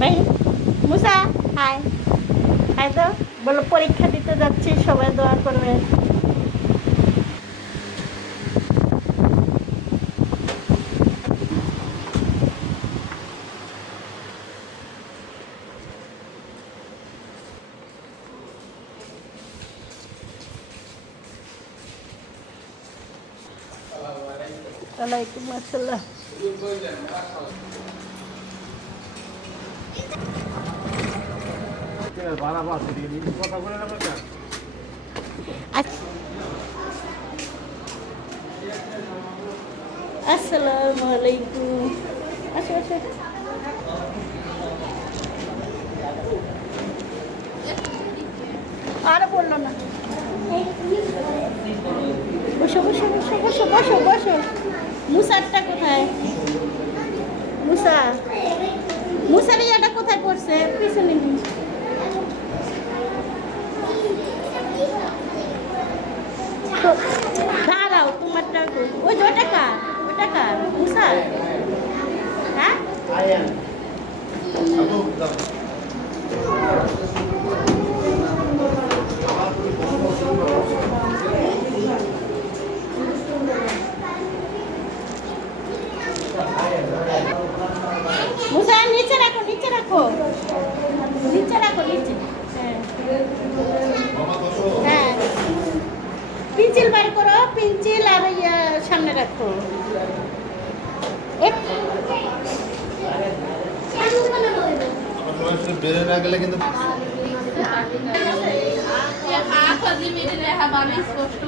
ভাই মুসা high high তো বলো পরীক্ষা দিতে যাচ্ছি সবাই দোয়া করবে। ওয়ালাইকুম আসসালাম। আসসালামু আলাইকুম। আসো আসো। আর বললো না। বসো বসো বসো বসো বসো বসো। মুসারটা কোথায়? মুসা মুসার ইয়াটা কোথায় পড়ছে? পিছনে দাঁড়াও, তোমারটা ওই যে ওটা কার? ওটা কার? মুসার? হ্যাঁ মুসা নিচে রাখো, নিচে রাখো, নিচে রাখো, নিচে। হ্যাঁ হ্যাঁ পেন্সিল বার করো, পেন্সিল আর ইয়া সামনে রাখো। বেড়ে না গেলে কিন্তু স্পষ্ট